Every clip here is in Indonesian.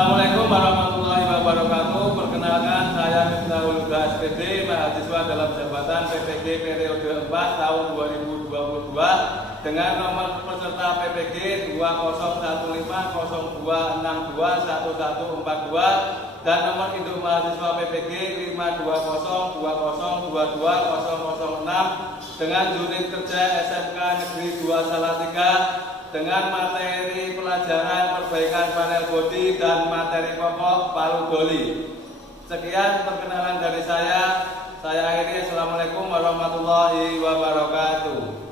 Assalamualaikum warahmatullahi wabarakatuh. Perkenalkan, saya Miftahul Huda SPD, mahasiswa dalam jabatan PPG periode 4 tahun 2022 dengan nomor peserta PPG 201502621142 dan nomor induk mahasiswa PPG 52020220006 dengan unit kerja SMK Negeri 2 Salatiga dengan materi pelajaran perbaikan panel bodi dan materi pokok palu doli. Sekian perkenalan dari saya. Saya akhiri. Assalamualaikum warahmatullahi wabarakatuh.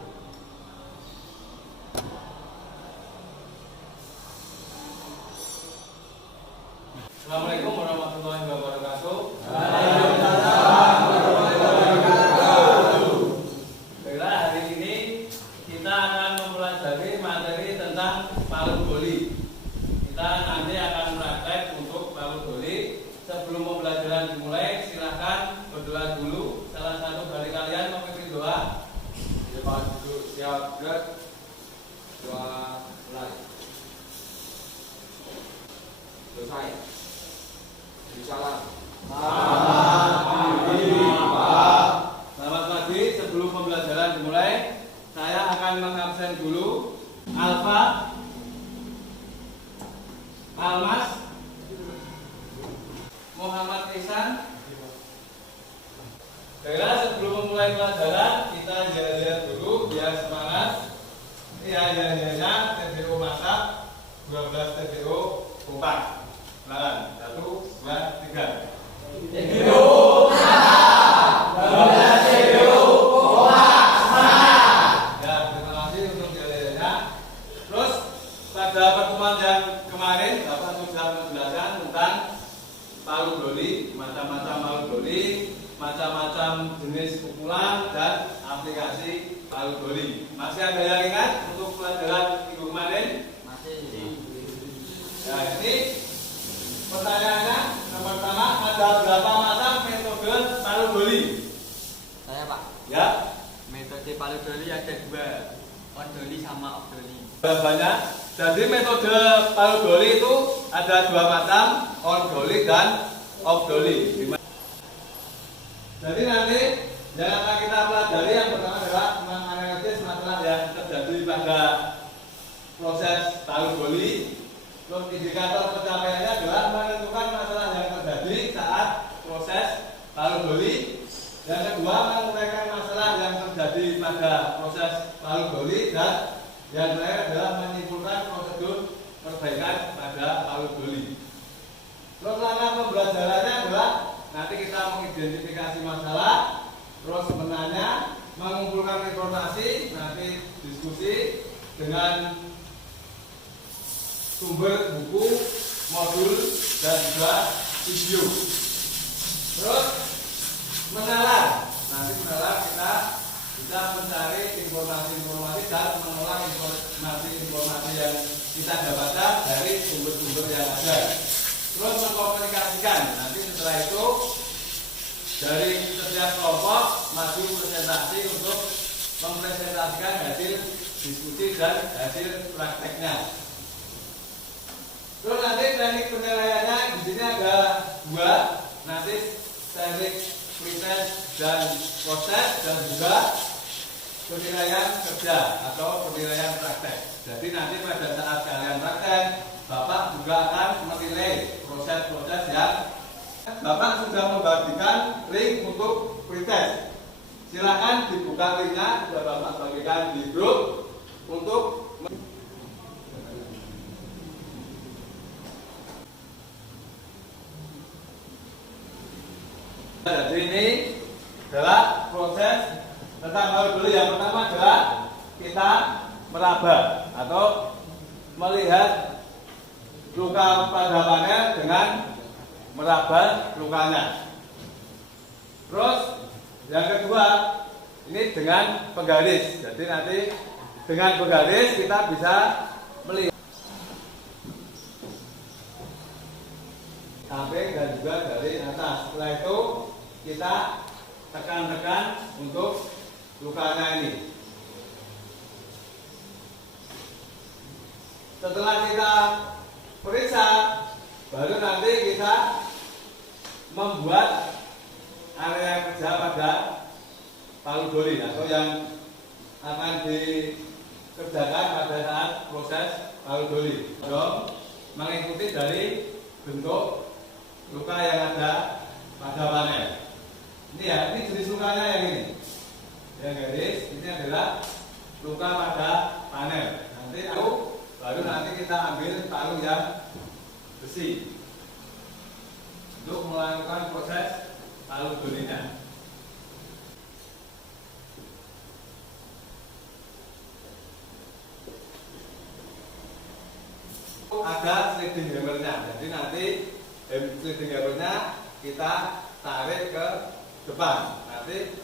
Assalamualaikum warahmatullahi wabarakatuh. Waalaikumsalam warahmatullahi wabarakatuh. Baiklah, hari ini kita akan mempelajari materi tentang palu doli. Kita nanti akan praktek untuk palu doli. Sebelum pembelajaran dimulai, silahkan berdoa dulu. Salah satu dari kalian memimpin doa. Cepat duduk, siap, gerak. Doa mulai. Selesai. Salam. Selamat pagi. Sebelum pembelajaran dimulai, saya akan mengabsen dulu Alfa, Almas, Muhammad Ihsan. Baiklah, sebelum memulai pelajaran, kita lihat dulu biar semangat. Iya, TBO masak 12 TBO kompak. Silakan, 1, 2, 3. TBO masak 12 TBO kompak. Ya, terima kasih untuk jawabannya. Terus pada pertemuan yang kemarin Bapak sudah menjelaskan tentang palu doli, macam-macam palu doli, macam-macam jenis pukulan dan aplikasi palu doli. Masih ada yang ingat untuk pelajaran minggu kemarin? Masih. Ya, ini pertanyaannya yang pertama, ada berapa macam metode palu doli? Saya Pak. Ya, Metode palu doli ada 2, on doli sama off doli. banyak. Jadi metode palu doli itu ada 2 macam, on doli dan off doli. Jadi nanti yang akan kita pelajari yang pertama adalah menganalisis masalah yang terjadi pada proses palu doli. Terus indikator pencapaiannya adalah menentukan masalah yang terjadi saat proses palu doli. Yang kedua, menguraikan masalah yang terjadi pada proses palu doli, dan yang terakhir adalah menyimpulkan prosedur perbaikan pada palu doli. Terus langkah pembelajarannya adalah nanti kita mengidentifikasi masalah, terus menanya, mengumpulkan informasi, nanti diskusi dengan sumber buku, modul, dan juga video. Terus menalar. Nanti menalar kita bisa mencari informasi-informasi dan mengolah informasi-informasi yang kita dapatkan dari sumber-sumber yang ada. Terus mengkomunikasikan. Nanti setelah itu dari setiap kelompok maju presentasi untuk mempresentasikan hasil diskusi dan hasil prakteknya. Terus nanti teknik penilaiannya di sini ada 2, nanti teknik pretest dan proses, dan juga penilaian kerja atau penilaian praktek. Jadi nanti pada saat kalian praktek, Bapak juga akan menilai proses-proses yang Bapak sudah membagikan link untuk pretest. Silakan dibuka linknya, sudah Bapak bagikan di grup untuk jadi ini adalah proses tentang palu doli. Yang pertama adalah kita meraba atau melihat luka pada panel dengan meraba lukanya. Terus yang kedua ini dengan penggaris. Jadi nanti dengan penggaris kita bisa melihat samping dan juga dari atas. Setelah itu kita tekan-tekan untuk lukanya ini. Setelah kita periksa baru nanti kita membuat area kerja pada palu doli atau yang akan dikerjakan pada saat proses palu doli. Mengikuti dari bentuk luka yang ada pada panel. Ini ya, ini jenis lukanya yang ini. Ya guys, ini adalah luka pada panel. Baru nanti kita ambil palu yang besi untuk melakukan proses palu dolinya. Ada sliding hammernya, jadi nanti sliding hammernya kita tarik ke depan. Nanti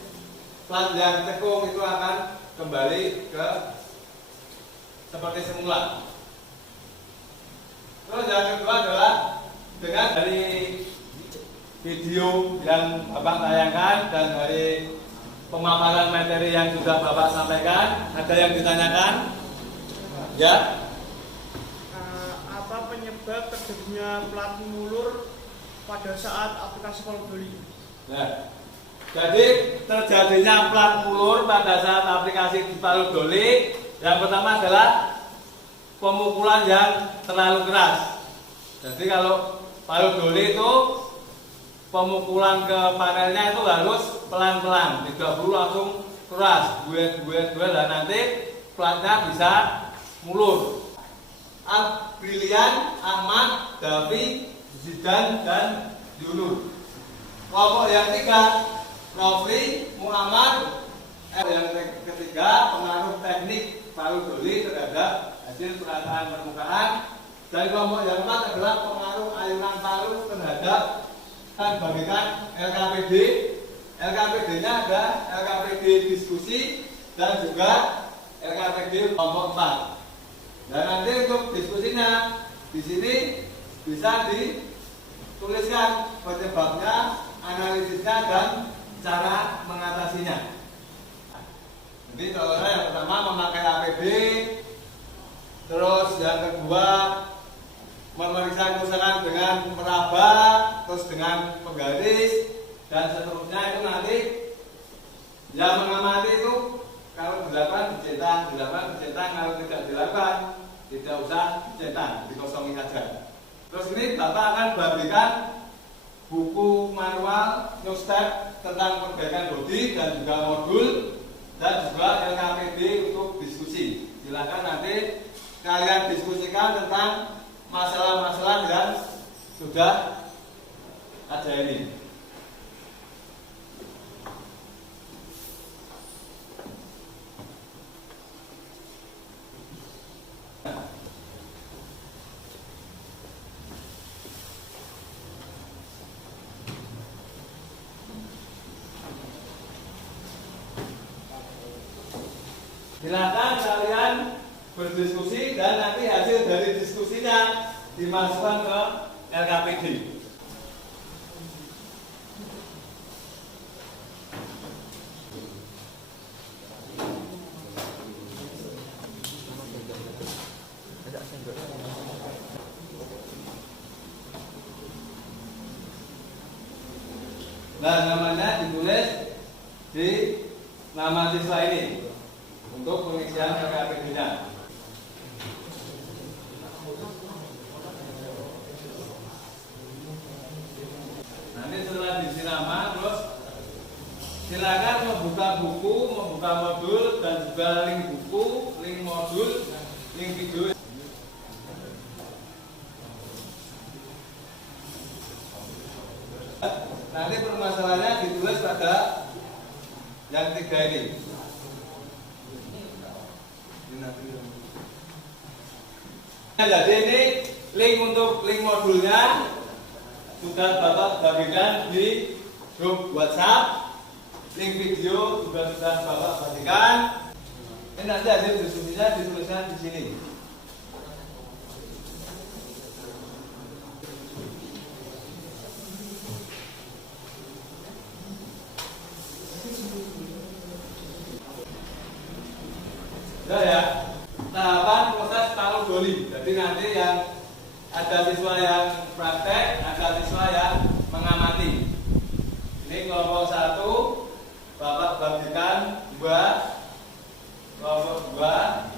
plat yang tekung itu akan kembali ke seperti semula. Terus yang kedua adalah dengan dari video yang Bapak tayangkan dan dari pemaparan materi yang sudah Bapak sampaikan, ada yang ditanyakan? Ya. Apa penyebab terjadinya plat mulur pada saat aplikasi palu doli? Nah, jadi terjadinya plat mulur pada saat aplikasi di palu doli, yang pertama adalah pemukulan yang terlalu keras. Jadi kalau palu doli itu pemukulan ke panelnya itu harus pelan-pelan, tidak perlu langsung keras, buet, dan nanti platnya bisa mulur. Brilian, Ahmad, Davi, Zidan, dan Yunus. Kelompok yang tiga, Nofri, Muhammad. Yang ketiga, pengaruh teknik palu doli terhadap hasil perataan permukaan. Dan kelompok yang keempat adalah pengaruh ayunan palu terhadap bagikan LKPD. LKPD-nya ada LKPD diskusi dan juga LKPD kelompok 4. Dan nanti untuk diskusinya di sini bisa dituliskan penyebabnya, analisisnya, dan cara mengatasinya. Jadi contohnya yang pertama memakai APD, terus yang kedua memeriksa kerusakan dengan meraba, terus dengan penggaris, dan seterusnya. Itu nanti yang mengamati itu kalau dilakukan dicetak, kalau tidak dilakukan tidak usah dicetak, dikosongi saja. Terus ini Bapak akan bagikan buku manual new step tentang perbaikan bodi dan juga modul dan juga LKPD untuk diskusi. Silakan nanti kalian diskusikan tentang masalah-masalah yang sudah ada ini. Silakan kalian berdiskusi dan nanti hasil dari diskusinya dimasukkan ke LKPD. Nah, namanya ditulis di nama siswa ini untuk pengisian LKPD-nya. Nanti setelah diisi nama, terus silakan membuka buku, membuka modul, dan juga link buku, link modul, link video. Nanti permasalahannya ditulis pada yang tiga ini. Jadi ini link untuk link modulnya sudah Bapak bagikan di grup WhatsApp. Link video juga sudah Bapak bagikan. Ini nanti hasil diskusinya dituliskan di sini. Ya, tahapan proses palu doli. Jadi nanti yang ada siswa yang praktek, ada siswa yang mengamati. Ini kelompok 1, Bapak bagikan 2, kelompok 2.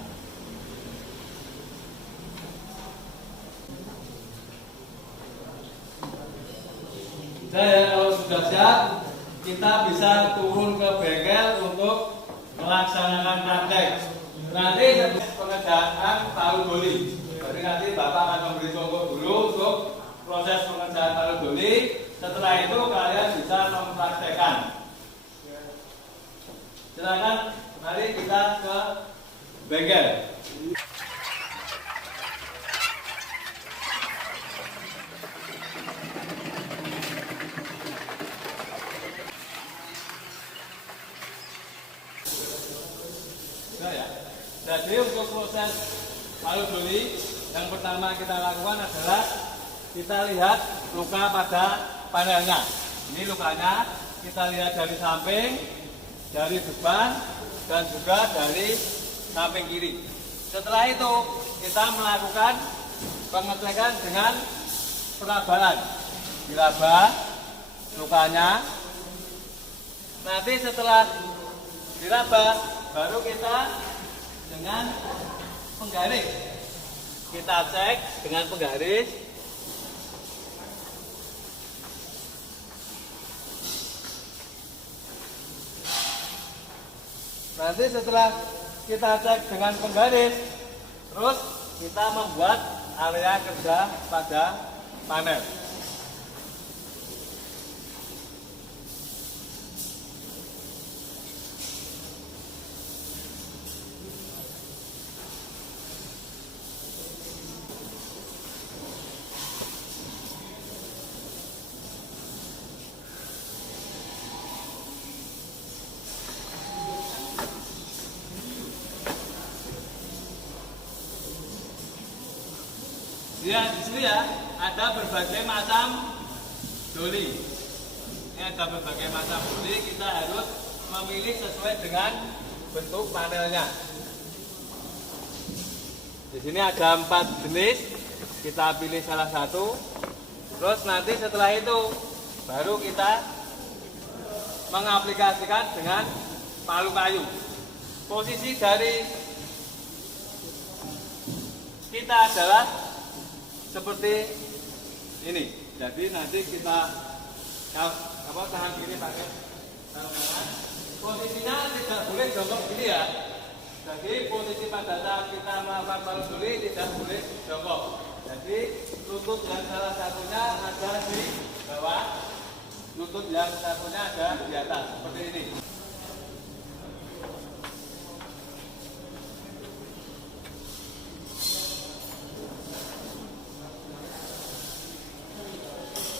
Kalau sudah siap, kita bisa turun ke bengkel untuk melaksanakan praktek. Nanti pengerjaan palu goli. Jadi nanti Bapak akan memberi contoh dulu untuk proses pengerjaan palu goli. Setelah itu kalian bisa mempraktekkan. Silakan, mari kita ke bengkel. Jadi untuk proses palu goli yang pertama kita lakukan adalah kita lihat luka pada panelnya. Ini lukanya kita lihat dari samping, dari depan, dan juga dari samping kiri. Setelah itu kita melakukan pengecekan dengan perabahan. Diraba lukanya. Nanti setelah diraba baru kita dengan penggaris. Kita cek dengan penggaris. Nanti setelah kita cek dengan penggaris, terus kita membuat area kerja pada panel. Ya, di sini ya ada berbagai macam doli. Ini ada berbagai macam doli. Kita harus memilih sesuai dengan bentuk panelnya. Di sini ada 4 jenis. Kita pilih salah satu. Terus nanti setelah itu baru kita mengaplikasikan dengan palu kayu. Posisi dari kita adalah seperti ini. Jadi nanti kita tangan kiri pakai tangan kanan. Posisinya tidak boleh jongkok gini ya. Jadi posisi pada saat kita melakukan palu goli tidak boleh jongkok. Jadi lutut yang salah satunya ada di bawah, lutut yang satunya ada di atas seperti ini.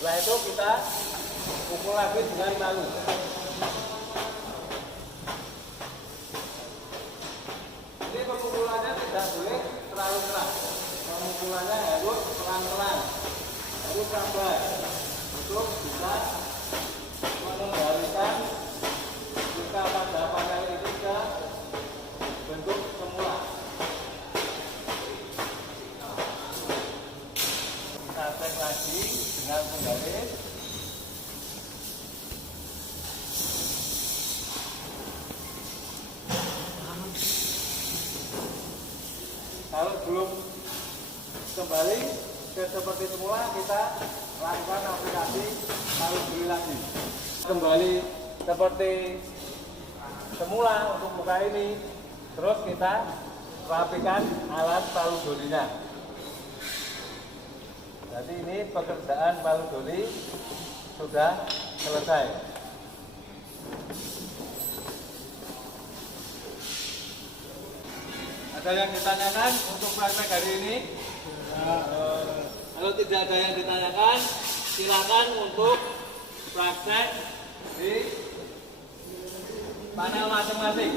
Setelah itu kita pukul lagi dengan palu. Ini pemukulannya tidak boleh terlalu keras. Pemukulannya harus pelan-pelan, harus sabar untuk bisa mengembalikan luka pada panel itu ke bentuk semula. Kita cek lagi dengan penggaris. Kalau belum kembali ke seperti semula, kita lakukan aplikasi palu goli lagi. Kembali seperti semula untuk muka ini, terus kita rapikan alat palu golinya. Jadi ini pekerjaan palu goli sudah selesai. Ada yang ditanyakan untuk praktek hari ini? Kalau tidak ada yang ditanyakan, silakan untuk praktek di panel masing-masing.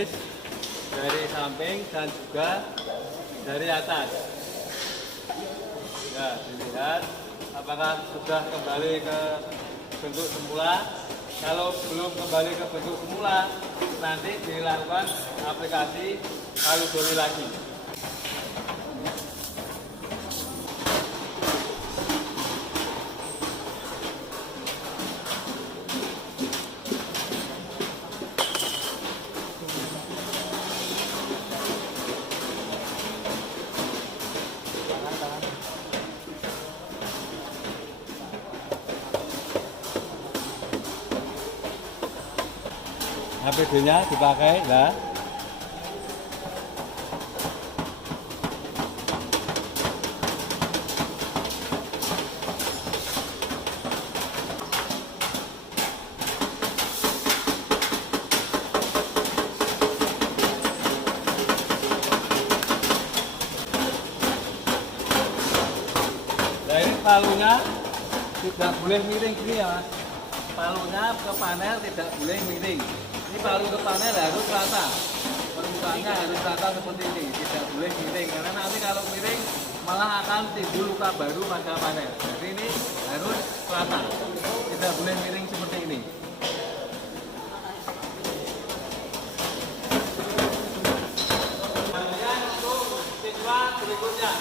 garis dari samping dan juga dari atas. Ya, dilihat apakah sudah kembali ke bentuk semula. Kalau belum kembali ke bentuk semula, nanti dilakukan aplikasi palu doli lagi. APD-nya dipakai, lah. Nah, ini palunya tidak boleh miring gini ya, Mas. Palunya ke panel tidak boleh miring. Ini palu ke panel harus rata. Permukaannya harus rata seperti ini, tidak boleh miring. Karena nanti kalau miring malah akan timbul luka baru pada panel. Jadi ini harus rata, tidak boleh miring seperti ini. Kemudian untuk siswa berikutnya.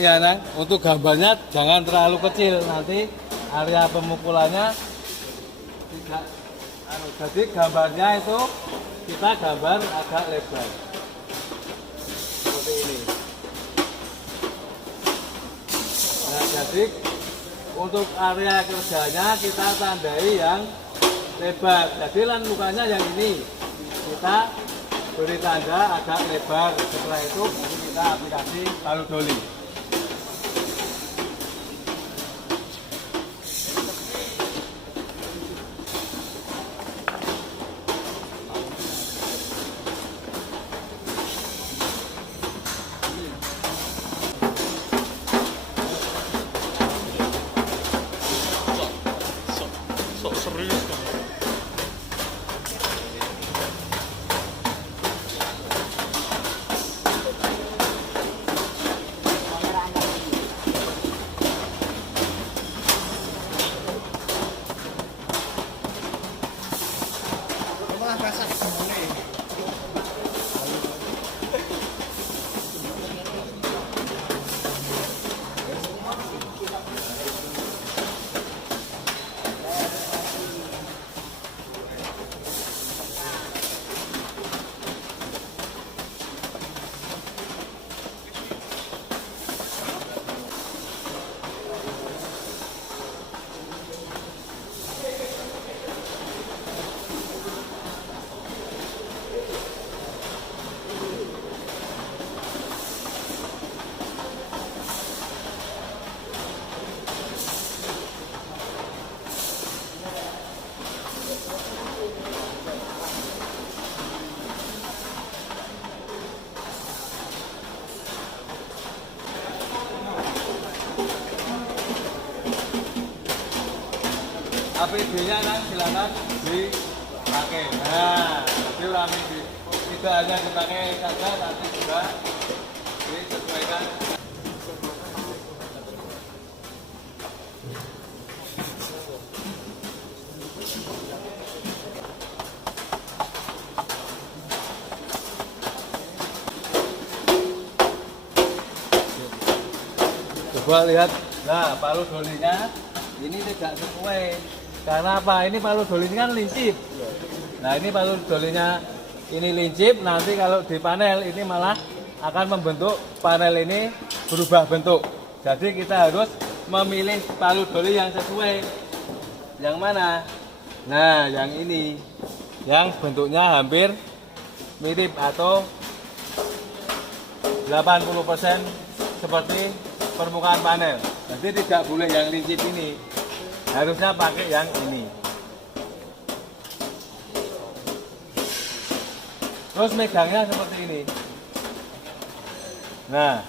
Ya, nah, untuk gambarnya jangan terlalu kecil, nanti area pemukulannya tidak. Jadi gambarnya itu kita gambar agak lebar seperti ini. Nah, jadi untuk area kerjanya kita tandai yang lebar. Jadi lukanya yang ini kita beri tanda agak lebar. Setelah itu kita aplikasi palu doli. APD-nya kan silakan dipakai. Nah, jadi ulangi tidak hanya dipakai saja, nanti juga disesuaikan. Coba lihat, nah palu dolinya ini tidak sesuai. Karena apa? Ini palu dolinya kan lincip. Nah, ini palu dolinya ini lincip, nanti kalau di panel ini malah akan membentuk panel ini berubah bentuk. Jadi kita harus memilih palu doli yang sesuai. Yang mana? Nah, yang ini. Yang bentuknya hampir mirip atau 80% seperti permukaan panel. Jadi tidak boleh yang lincip ini. Harusnya pakai yang ini. Terus megangnya seperti ini. Nah,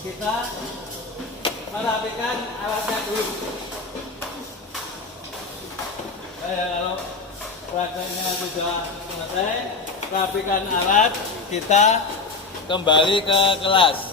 kita merapikan alatnya dulu. Kalau prakteknya sudah selesai, rapikan alat, kita kembali ke kelas.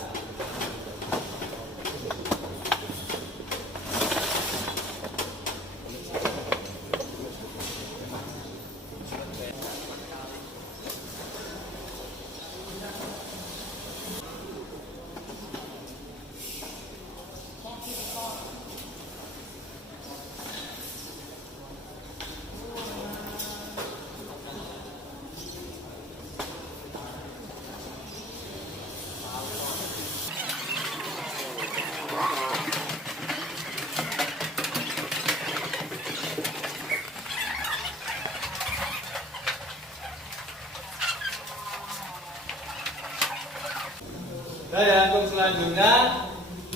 Dan untuk selanjutnya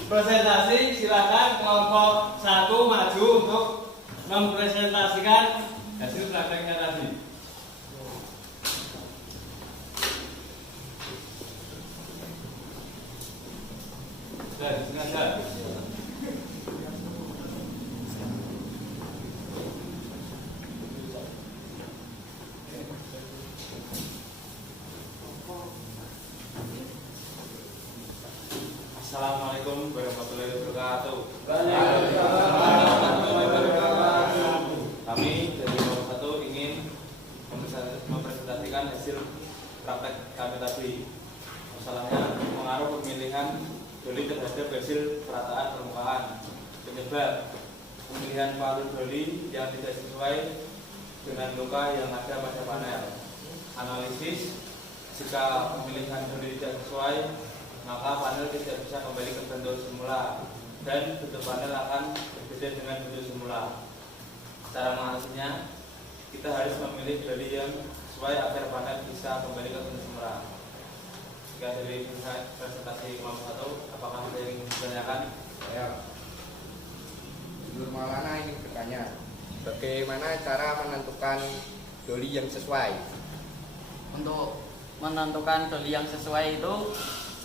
presentasi, silakan kelompok 1 maju untuk mempresentasikan hasil prakteknya tadi. Dan silakan. Assalamualaikum warahmatullahi wabarakatuh. Kami dari kelompok 1 ingin mempresentasikan hasil praktek kami tadi. Masalahnya pengaruh pemilihan doli terhadap hasil perataan permukaan. Penyebab pemilihan palu doli yang tidak sesuai dengan luka yang ada pada panel. Analisis, jika pemilihan doli tidak sesuai, maka panel tidak bisa kembali ke bentuk semula dan bentuk panel akan berbeda dengan bentuk semula. Cara menganalisisnya, kita harus memilih doli yang sesuai agar panel bisa kembali ke bentuk semula. Jika dari presentasi kelompok 1, apakah ada yang ingin ditanyakan? Ya. Nur Maulana ingin bertanya, bagaimana cara menentukan doli yang sesuai? Untuk menentukan doli yang sesuai itu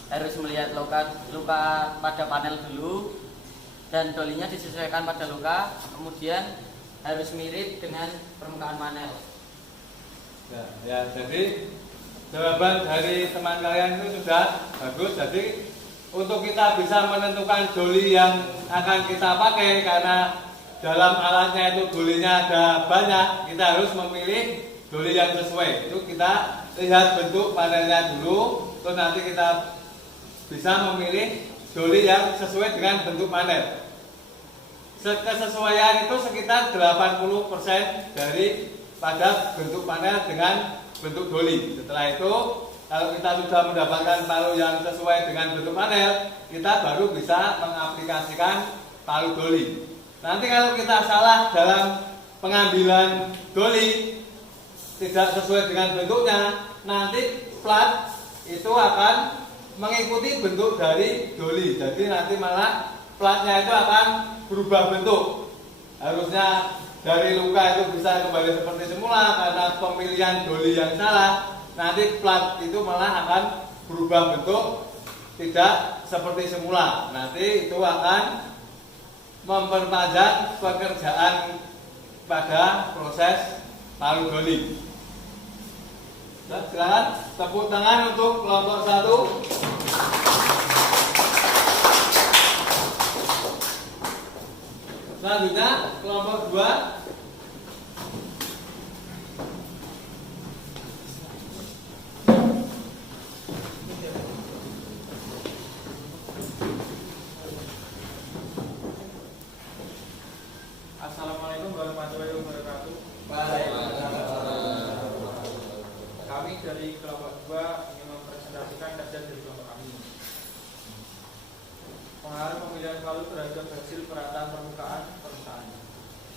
harus melihat luka pada panel dulu, dan dolinya disesuaikan pada luka, kemudian harus mirip dengan permukaan panel. Ya, jadi jawaban dari teman kalian itu sudah bagus. Jadi untuk kita bisa menentukan doli yang akan kita pakai, karena dalam alatnya itu dolinya ada banyak, kita harus memilih doli yang sesuai. Itu kita lihat bentuk panelnya dulu, terus nanti kita bisa memilih doli yang sesuai dengan bentuk panel. Kesesuaian itu sekitar 80% dari pada bentuk panel dengan bentuk doli. Setelah itu, kalau kita sudah mendapatkan palu yang sesuai dengan bentuk panel, kita baru bisa mengaplikasikan palu doli. Nanti kalau kita salah dalam pengambilan doli, tidak sesuai dengan bentuknya, nanti plat itu akan mengikuti bentuk dari doli. Jadi nanti malah platnya itu akan berubah bentuk. Harusnya dari luka itu bisa kembali seperti semula, karena pemilihan doli yang salah, nanti plat itu malah akan berubah bentuk, tidak seperti semula. Nanti itu akan memperpanjang pekerjaan pada proses palu doli. Nah, silakan tepuk tangan untuk kelompok 1. Selanjutnya kelompok 2. pemilihan palu terhadap hasil perataan permukaan permukaan.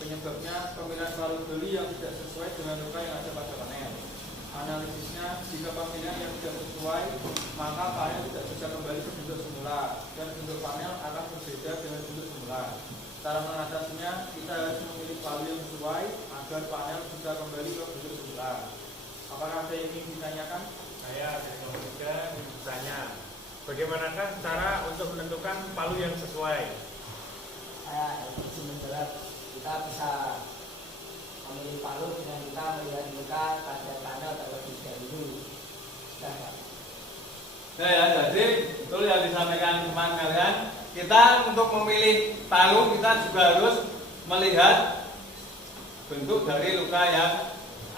Penyebabnya pemilihan palu doli yang tidak sesuai dengan luka yang ada pada panel. Analisisnya, jika pemilihan yang tidak sesuai, maka panel tidak bisa kembali ke bentuk semula dan bentuk panel akan berbeda dengan bentuk semula. Cara mengatasinya, kita harus memilih palu yang sesuai agar panel bisa kembali ke bentuk semula. Apakah ada yang ingin ditanyakan? Saya dari nomor 3 ingin bertanya, bagaimanakah cara untuk menentukan palu yang sesuai? Saya izin menjawab. Kita bisa memilih palu dengan kita melihat luka pada panel terlebih dahulu. Sudah, Pak. Nah ya, jadi betul yang disampaikan teman kalian. Kita untuk memilih palu kita juga harus melihat bentuk dari luka yang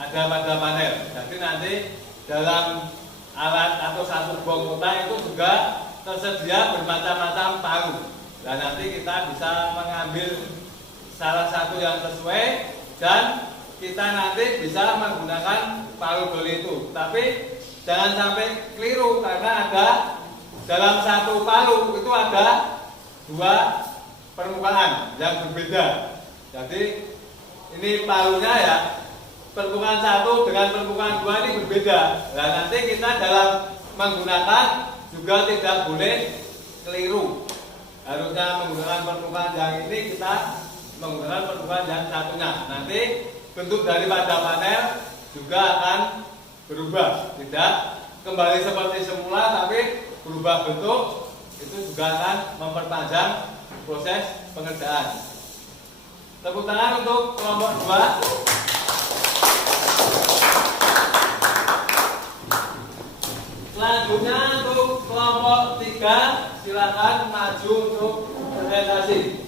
ada pada panel. Jadi nanti dalam alat atau satu box kotak itu juga tersedia bermacam-macam palu. Dan nanti kita bisa mengambil salah satu yang sesuai dan kita nanti bisa menggunakan palu doli itu. Tapi jangan sampai keliru karena ada dalam satu palu itu ada dua permukaan yang berbeda. Jadi ini palunya ya permukaan satu dengan permukaan dua ini berbeda. Nah nanti kita dalam menggunakan juga tidak boleh keliru. Harusnya menggunakan permukaan yang ini kita menggunakan permukaan yang satunya. Nanti bentuk daripada panel juga akan berubah, tidak kembali seperti semula tapi berubah bentuk. Itu juga akan memperpanjang proses pengerjaan. Tepuk tangan untuk kelompok 2. Selanjutnya untuk kelompok 3, silakan maju untuk presentasi.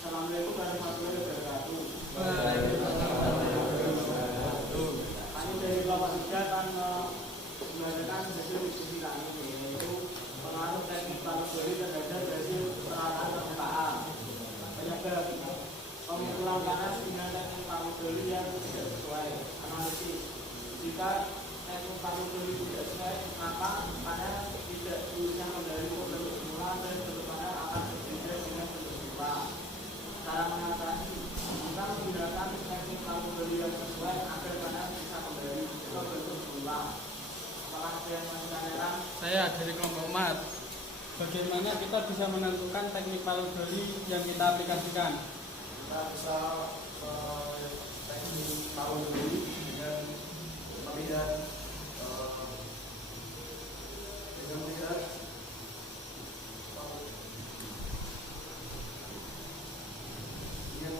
Assalamualaikum warahmatullahi wabarakatuh. Kami dari Bapak Sudah akan membacakan hasil diskusi kami, yaitu pengaruh teknik palu doli terhadap hasil perataan permukaan. Penyebab pemikulan panas dengan teknik palu doli yang tidak sesuai. Analisis, jika teknik palu doli tidak sesuai, maka panel tidak bisa kembali ke bentuk semula dan bentuk panel akan berbeda dengan bentuk semula. Cara mengatasi, kita menggunakan teknik palu doli yang sesuai agar panel bisa kembali ke bentuk semula. Apakah ada yang menanyakan? Saya dari kelompok 4. Bagaimana kita bisa menentukan teknik palu doli yang kita aplikasikan? Kita bisa teknik palu doli dengan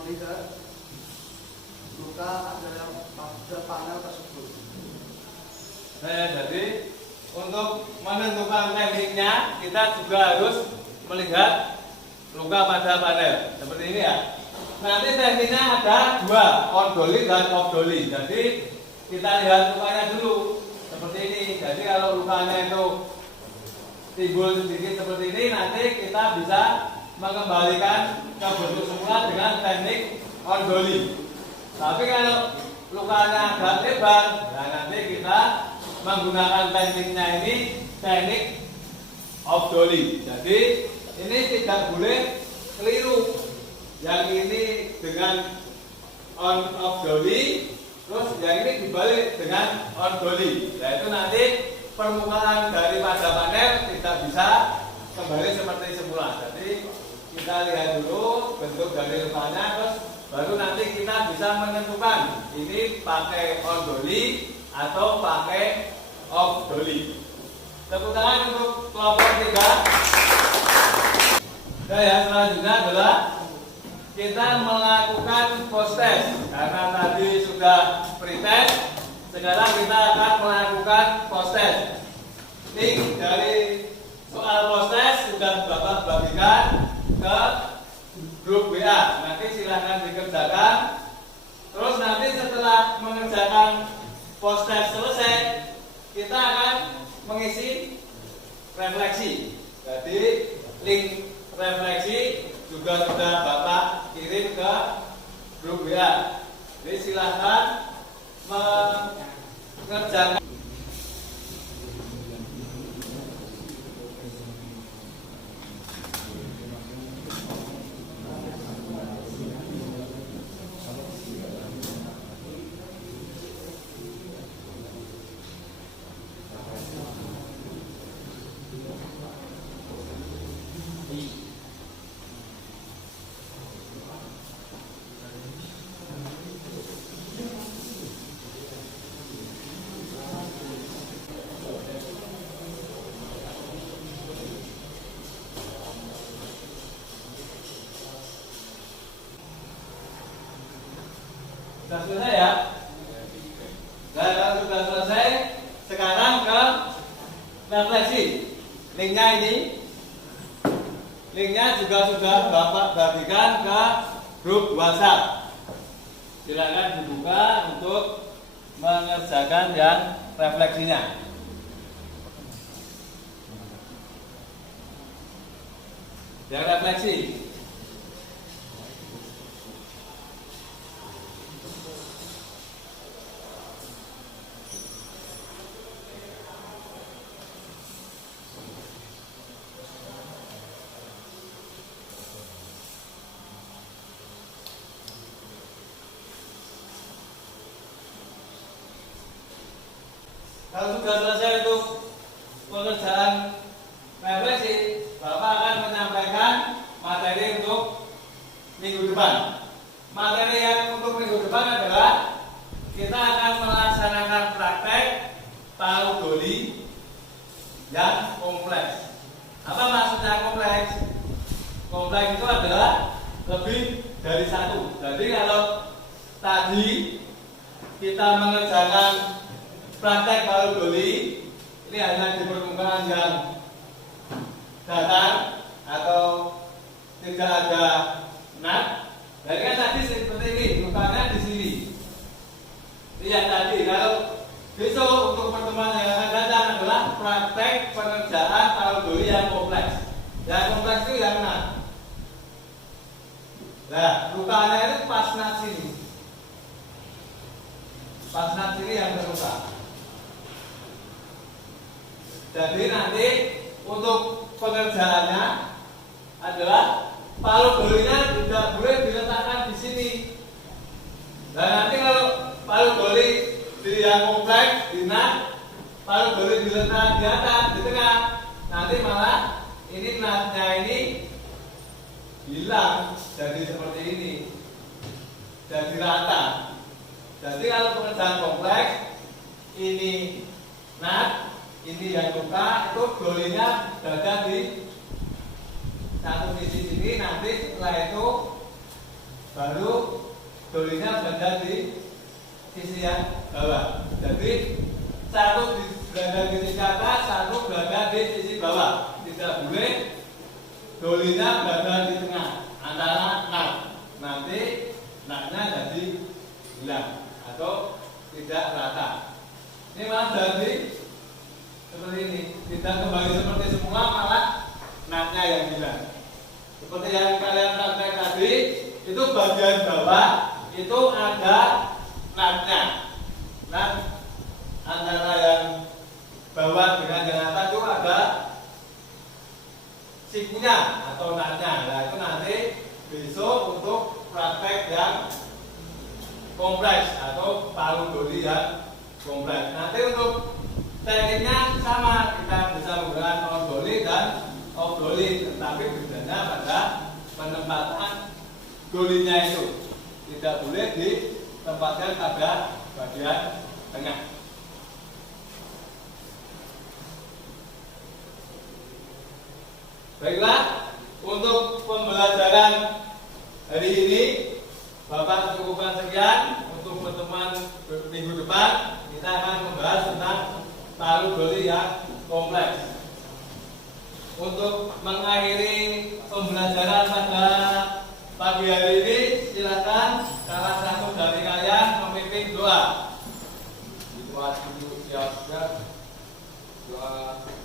melihat luka pada panel tersebut. Nah, jadi untuk menentukan tekniknya kita juga harus melihat luka pada panel seperti ini ya. Nanti tekniknya ada dua, on doli dan off doli. Jadi kita lihat lukanya dulu seperti ini. Jadi kalau lukanya itu timbul sedikit seperti ini, nanti kita bisa mengembalikan ke bentuk semula dengan teknik on doli. Tapi kalau lukanya agak lebar, nah nanti kita menggunakan tekniknya ini teknik off doli. Jadi ini tidak boleh keliru. Yang ini dengan on off doli, terus yang ini dibalik dengan on doli. Nah itu nanti permukaan daripada panel tidak bisa kembali seperti semula. Jadi kita lihat dulu bentuk dari lukanya, terus baru nanti kita bisa menentukan ini pakai on doli atau pakai off doli. Tepuk tangan untuk kelompok 3. Nah yang selanjutnya adalah kita melakukan post test. Karena tadi sudah pretest, sekarang kita akan melakukan post test. Link dari soal post test sudah Bapak bagikan ke grup WA. Nanti silahkan dikerjakan. Terus nanti setelah mengerjakan post test selesai, kita akan mengisi refleksi. Jadi link refleksi juga sudah Bapak kirim ke grup WA. Jadi silahkan mengerjakan. Sudah selesai ya? Dan kalau sudah selesai, sekarang ke refleksi. Linknya ini, linknya juga sudah Bapak bagikan ke grup WhatsApp. Silakan dibuka untuk mengerjakan yang refleksinya. Yang refleksi. Kalau sudah selesai untuk pekerjaan refleksi, Bapak akan menyampaikan materi untuk minggu depan. Materi yang untuk minggu depan adalah kita akan melaksanakan praktek palu goli yang kompleks. Apa maksudnya kompleks? Kompleks itu adalah lebih dari satu. Jadi kalau tadi kita mengerjakan praktek palu goli, ini hanya di permukaan yang datar atau tidak ada nat. Jadi kan tadi seperti ini, lukanya di sini. Ini yang tadi. Kalau besok untuk pertemuan yang akan datang adalah praktek pengerjaan palu goli yang kompleks. Yang kompleks itu yang nat. Nah, lukanya itu pas nat sini. Pas nat sini yang terluka. Jadi nanti untuk pengerjaannya adalah palu golinya tidak boleh diletakkan di sini. Dan nanti kalau palu goli di yang kompleks di nat, palu goli diletakkan di atas di tengah, nanti malah ini natnya ini hilang jadi seperti ini, jadi rata. Jadi kalau pengerjaan kompleks ini nat, ini yang luka, itu golinya berada di satu sisi sini, nanti setelah itu baru golinya berada di sisi yang bawah. Jadi satu berada di sisi atas, satu berada di sisi bawah. Tidak boleh golinya berada di tengah antara nat. Nanti natnya jadi hilang atau tidak rata. Ini malah jadi seperti ini, tidak kembali seperti semua, malah natnya yang hilang. Seperti yang kalian praktek tadi, itu bagian bawah itu ada natnya. Nat antara yang bawah dengan yang atas itu ada sikunya atau natnya. Nah itu nanti besok untuk praktek yang kompleks atau palu goli yang kompleks. Nanti untuk tekniknya sama, kita bisa menggunakan on goli dan off goli, tetapi bedanya pada penempatan golinya itu tidak boleh ditempatkan pada bagian tengah. Baiklah, untuk pembelajaran hari ini Bapak cukupkan sekian. Untuk pertemuan minggu depan kita akan membahas tentang palu goli yang kompleks. Untuk mengakhiri pembelajaran pada pagi hari ini, silakan salah satu dari kalian memimpin doa. Doa.